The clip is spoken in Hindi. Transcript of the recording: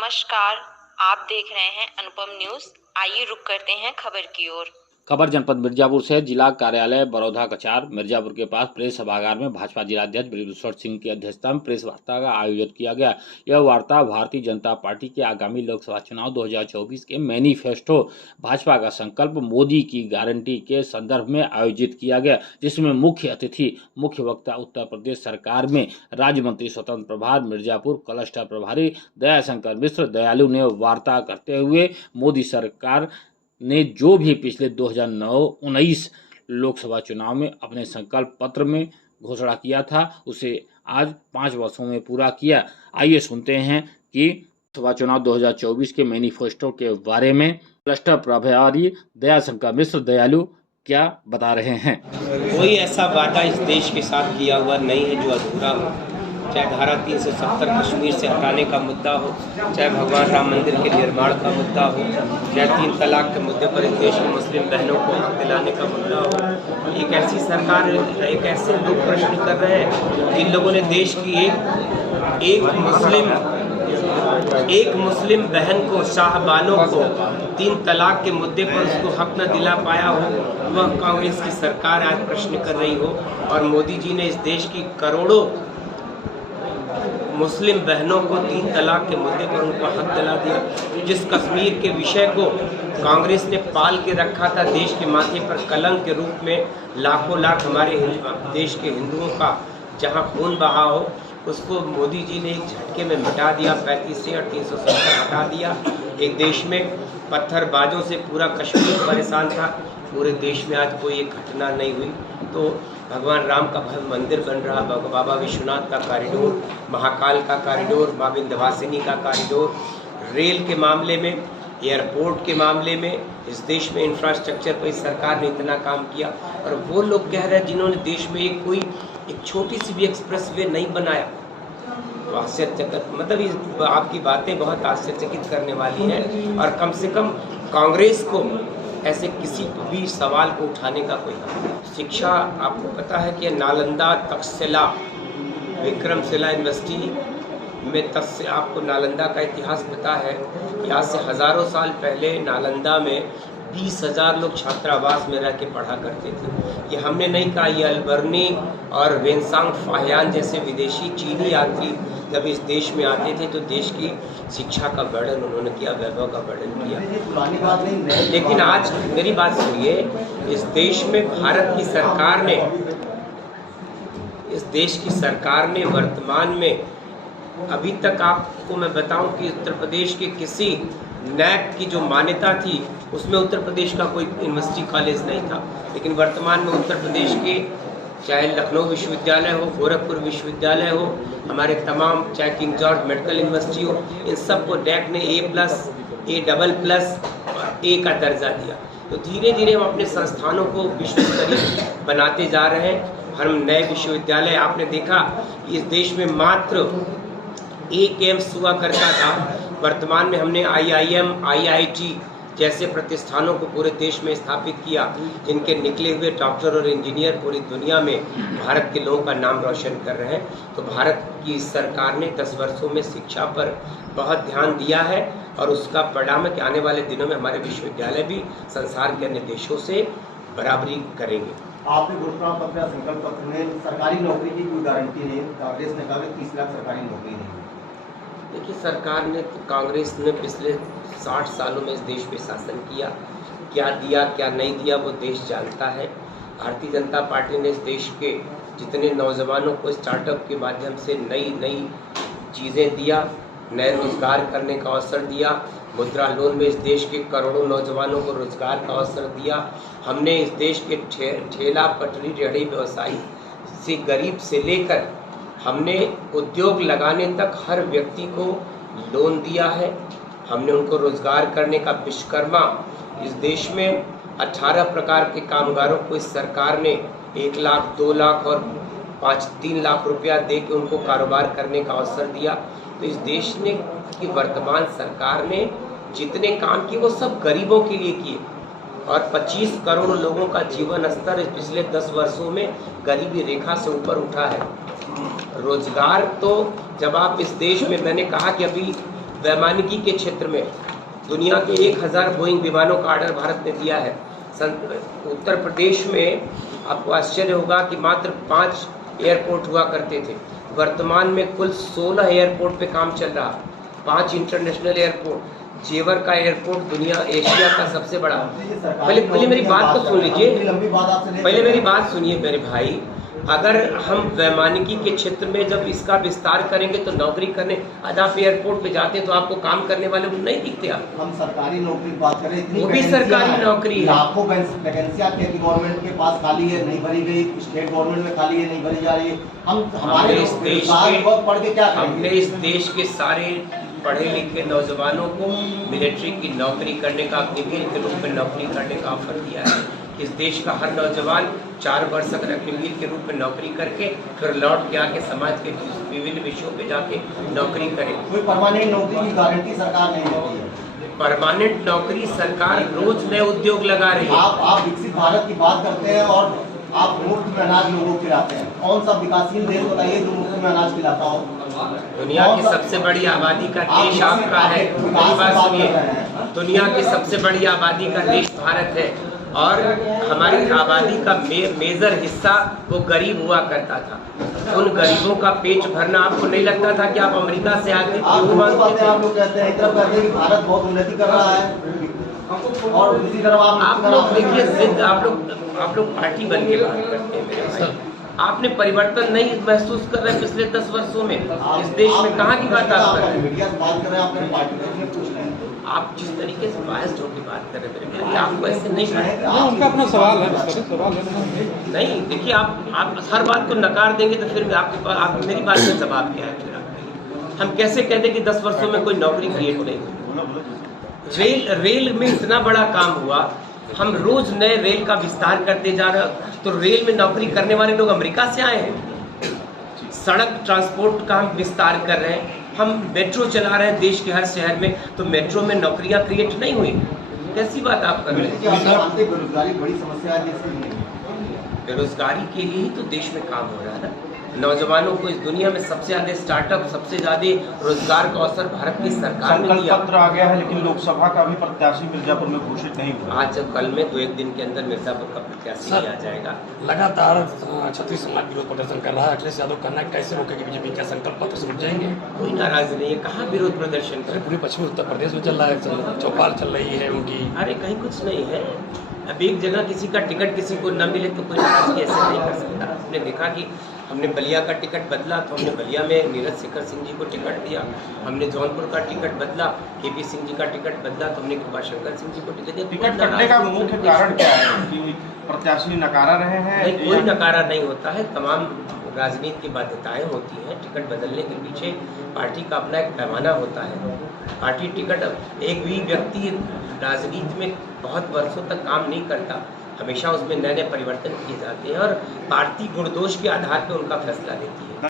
नमस्कार, आप देख रहे हैं अनुपम न्यूज। आइए रुक करते हैं खबर की ओर। खबर जनपद मिर्जापुर से। जिला कार्यालय बरौधा कचार मिर्जापुर के पास प्रेस सभागार में भाजपा जिलाध्यक्ष बृहस्पति सिंह की अध्यक्षता में प्रेस वार्ता का आयोजित किया गया। यह वार्ता भारतीय जनता पार्टी के आगामी लोकसभा चुनाव 2024 के मैनिफेस्टो भाजपा का संकल्प मोदी की गारंटी के संदर्भ में आयोजित किया गया, जिसमें मुख्य अतिथि मुख्य वक्ता उत्तर प्रदेश सरकार में राज्य मंत्री स्वतंत्र प्रभार मिर्जापुर क्लस्टर प्रभारी दयाशंकर मिश्र दयालु ने वार्ता करते हुए मोदी सरकार ने जो भी पिछले 2019 लोकसभा चुनाव में अपने संकल्प पत्र में घोषणा किया था, उसे आज 5 वर्षों में पूरा किया। आइए सुनते हैं कि लोकसभा चुनाव 2024 के मैनिफेस्टो के बारे में क्लस्टर प्रभारी दयाशंकर मिश्र दयालु क्या बता रहे हैं। कोई ऐसा वादा इस देश के साथ किया हुआ नहीं है जो अधूरा हो, चाहे धारा 370 कश्मीर से हटाने का मुद्दा हो, चाहे भगवान राम मंदिर के निर्माण का मुद्दा हो, चाहे 3 तलाक के मुद्दे पर इस देश की मुस्लिम बहनों को हक दिलाने का मुद्दा हो। एक ऐसी सरकार, एक ऐसे लोग प्रश्न कर रहे हैं जिन लोगों ने देश की एक मुस्लिम बहन को, शाहबानों को 3 तलाक के मुद्दे पर उसको हक न दिला पाया हो, वह कांग्रेस की सरकार आज प्रश्न कर रही हो। और मोदी जी ने इस देश की करोड़ों मुस्लिम बहनों को 3 तलाक के मुद्दे पर उनको हक दिला दिया। जिस कश्मीर के विषय को कांग्रेस ने पाल के रखा था देश के माथे पर कलंक के रूप में, लाखों लाख हमारे देश के हिंदुओं का जहां खून बहा हो, उसको मोदी जी ने एक झटके में मिटा दिया। 35 से और 370 हटा दिया। एक देश में पत्थरबाजों से पूरा कश्मीर परेशान था, पूरे देश में आज कोई एक घटना नहीं हुई। तो भगवान राम का भव्य मंदिर बन रहा, बाबा विश्वनाथ का कॉरिडोर, महाकाल का कॉरिडोर, माँ विंध्यवासिनी का कॉरिडोर, रेल के मामले में, एयरपोर्ट के मामले में, इस देश में इंफ्रास्ट्रक्चर पर इस सरकार ने इतना काम किया। और वो लोग कह रहे हैं जिन्होंने देश में एक छोटी सी भी एक्सप्रेस वे नहीं बनाया, तो आश्चर्यचकित, मतलब आपकी बातें बहुत आश्चर्यचकित करने वाली हैं। और कम से कम कांग्रेस को ऐसे किसी भी सवाल को उठाने का कोई हक नहीं। शिक्षा, आपको पता है कि नालंदा तक्षशिला विक्रमशिला यूनिवर्सिटी में आपको नालंदा का इतिहास पता है कि आज से हज़ारों साल पहले नालंदा में 20,000 लोग छात्रावास में रह के पढ़ा करते थे। ये हमने नहीं कहा, ये अलबर्नी और वेनसांग फाहियान जैसे विदेशी चीनी यात्री जब इस देश में आते थे तो देश की शिक्षा का वर्णन उन्होंने किया, वैभव का वर्णन किया। लेकिन आज मेरी बात सुनिए, इस देश में भारत की सरकार ने, इस देश की सरकार ने वर्तमान में अभी तक आपको मैं बताऊं कि उत्तर प्रदेश के किसी नैक की जो मान्यता थी उसमें उत्तर प्रदेश का कोई यूनिवर्सिटी कॉलेज नहीं था। लेकिन वर्तमान में उत्तर प्रदेश के, चाहे लखनऊ विश्वविद्यालय हो, गोरखपुर विश्वविद्यालय हो, हमारे तमाम, चाहे किंग जॉर्ज मेडिकल यूनिवर्सिटी हो, इन सबको नैक ने A+, और A का दर्जा दिया। तो धीरे धीरे हम अपने संस्थानों को विश्व स्तरीय बनाते जा रहे हैं। हम नए विश्वविद्यालय, आपने देखा इस देश में मात्र एक एम्स हुआ करता था, वर्तमान में हमने IIM, IIT जैसे प्रतिष्ठानों को पूरे देश में स्थापित किया, जिनके निकले हुए डॉक्टर और इंजीनियर पूरी दुनिया में भारत के लोगों का नाम रोशन कर रहे हैं। तो भारत की सरकार ने 10 वर्षों में शिक्षा पर बहुत ध्यान दिया है और उसका परिणाम है कि आने वाले दिनों में हमारे विश्वविद्यालय भी संसार के अन्य देशों से बराबरी करेंगे। आपने घोषणा पत्र, संकल्प पत्र में सरकारी नौकरी की कोई गारंटी नहीं, कांग्रेस ने कहा कि 30 लाख सरकारी नौकरी नहीं। देखिए, सरकार ने, कांग्रेस ने पिछले 60 सालों में इस देश पे शासन किया, क्या दिया क्या नहीं दिया वो देश जानता है। भारतीय जनता पार्टी ने इस देश के जितने नौजवानों को स्टार्टअप के माध्यम से नई चीज़ें दिया, नए रोजगार करने का अवसर दिया, मुद्रा लोन में इस देश के करोड़ों नौजवानों को रोजगार का अवसर दिया। हमने इस देश के ठेला पटरी रेहड़ी व्यवसायी से, गरीब से लेकर हमने उद्योग लगाने तक हर व्यक्ति को लोन दिया है। हमने उनको रोजगार करने का विश्वकर्मा, इस देश में 18 प्रकार के कामगारों को इस सरकार ने 1 लाख, 2 लाख और 3 लाख रुपया दे के उनको कारोबार करने का अवसर दिया। तो इस देश ने की वर्तमान सरकार ने जितने काम किए वो सब गरीबों के लिए किए और 25 करोड़ लोगों का जीवन स्तर पिछले 10 वर्षों में गरीबी रेखा से ऊपर उठा है। रोजगार तो जब आप इस देश में, मैंने कहा कि अभी वैमानिकी के क्षेत्र में दुनिया के 1000 बोइंग विमानों का ऑर्डर भारत ने दिया है। उत्तर प्रदेश में आपको आश्चर्य होगा कि मात्र 5 एयरपोर्ट हुआ करते थे, वर्तमान में कुल 16 एयरपोर्ट पे काम चल रहा, 5 इंटरनेशनल एयरपोर्ट। जेवर का एयरपोर्ट दुनिया एशिया का सबसे बड़ा। पहले मेरी बात तो सुन लीजिए, पहले मेरी बात सुनिए मेरे भाई। अगर हम वैमानिकी के क्षेत्र में जब इसका विस्तार करेंगे तो नौकरी करने, आज आप एयरपोर्ट पे जाते हैं तो आपको काम करने वाले नहीं दिखते। आप हम सरकारी नौकरी की बात करें, इतनी वो भी सरकारी नौकरी है, लाखों वैकेंसियां गवर्नमेंट के पास खाली है, नहीं भरी गई, स्टेट गवर्नमेंट में खाली है, नहीं भरी जा रही है। हमने इस देश के सारे पढ़े लिखे नौजवानों को मिलिट्री की नौकरी करने का, अग्निवीर के रूप में नौकरी करने का ऑफर दिया है। इस देश का हर नौजवान 4 वर्ष अगर अग्निवीर के रूप में नौकरी करके फिर लौट के आके समाज के विभिन्न विषयों पे जाके नौकरी करे। कोई परमानेंट नौकरी की गारंटी सरकार नहीं देती है। परमानेंट नौकरी सरकार रोज नए उद्योग लगा रही है। आप विकसित भारत की बात करते हैं और आप मुफ्त में अनाज लोगों को खिलाते हैं। कौन सा विकासशील देश बताइए जो मुफ्त में अनाज खिलाता हो? दुनिया की सबसे बड़ी आबादी का देश आपका है। मेरी बात सुनिए, दुनिया की सबसे बड़ी आबादी का देश भारत है और हमारी आबादी का मेजर हिस्सा वो गरीब हुआ करता था। उन गरीबों का पेट भरना आपको नहीं लगता था कि आप अमेरिका से आके क्यों मांगते थे? आप लोग कहते हैं, इतना कहते हैं कि भारत बहुत उन्नति कर रहा है और दूसरी तरफ आप लोग देखिए, आप लोग पार्टी बन के बात करते हैं मेरे भाई। आपने परिवर्तन नहीं महसूस कर रहे पिछले 10 वर्षों में इस देश में? कहाँ की बात आप कर रहे हैं? आप जिस तरीके से बायस्ड होकर बात कर रहे हैं, आपको ऐसे नहीं उनका अपना सवाल है, नहीं। देखिए, आप हर बात को नकार देंगे तो फिर आपके पास आप मेरी बात में जवाब क्या है? फिर आपके हम कैसे कहते कि 10 वर्षों में कोई नौकरी क्रिएट नहीं हुई? रेल में इतना बड़ा काम हुआ, हम रोज नए रेल का विस्तार करते जा रहे हैं, तो रेल में नौकरी करने वाले लोग अमेरिका से आए हैं। सड़क ट्रांसपोर्ट का हम विस्तार कर रहे हैं, हम मेट्रो चला रहे हैं देश के हर शहर में, तो मेट्रो में नौकरियां क्रिएट नहीं हुई। कैसी बात आप कर रहे हैं? बेरोजगारी बड़ी समस्या है। बेरोजगारी के लिए ही तो देश में काम हो रहा है ना। नौजवानों को इस दुनिया में सबसे ज्यादा स्टार्टअप, सबसे ज्यादा रोजगार का अवसर भारत की सरकार ने दिया। पत्र आ गया है लेकिन लोकसभा का भी प्रत्याशी मिर्जापुर में घोषित नहीं हुआ। आज जब कल में 2-1 दिन के अंदर मिर्जापुर का प्रत्याशी आ जाएगा। लगातार छत्तीसगढ़ समाज विरोध प्रदर्शन कर रहा है। अखिलेश यादव कहना है कैसे रोकेगी बीजेपी? क्या संकल्प पत्र से उठ जाएंगे? कोई नाराज नहीं है, कहाँ विरोध प्रदर्शन कर? पूरे पश्चिमी उत्तर प्रदेश में चल रहा है, चौपाल चल रही है उनकी। अरे कहीं कुछ नहीं है। अब एक जगह किसी का टिकट किसी को न मिले तो कोई नाराजगी ऐसे नहीं कर सकता। आपने देखा कि हमने बलिया का टिकट बदला तो हमने बलिया में नीरज शेखर सिंह जी को टिकट दिया। हमने जौनपुर का टिकट बदला, केपी सिंह जी का टिकट बदला तो हमने कृपाशंकर सिंह जी को टिकट दिया। टिकट कटने का मुख्य कारण क्या है कि प्रत्याशी नकारा रहे हैं? नहीं, कोई नकारा नहीं होता है। तमाम राजनीति की बाध्यताएं होती हैं। टिकट बदलने के पीछे पार्टी का अपना एक पैमाना होता है। पार्टी टिकट, एक भी व्यक्ति राजनीति में बहुत वर्षों तक काम नहीं करता, हमेशा उसमें नए नए परिवर्तन किए जाते हैं और पार्टी गुणदोष के आधार पर उनका फैसला लेती है।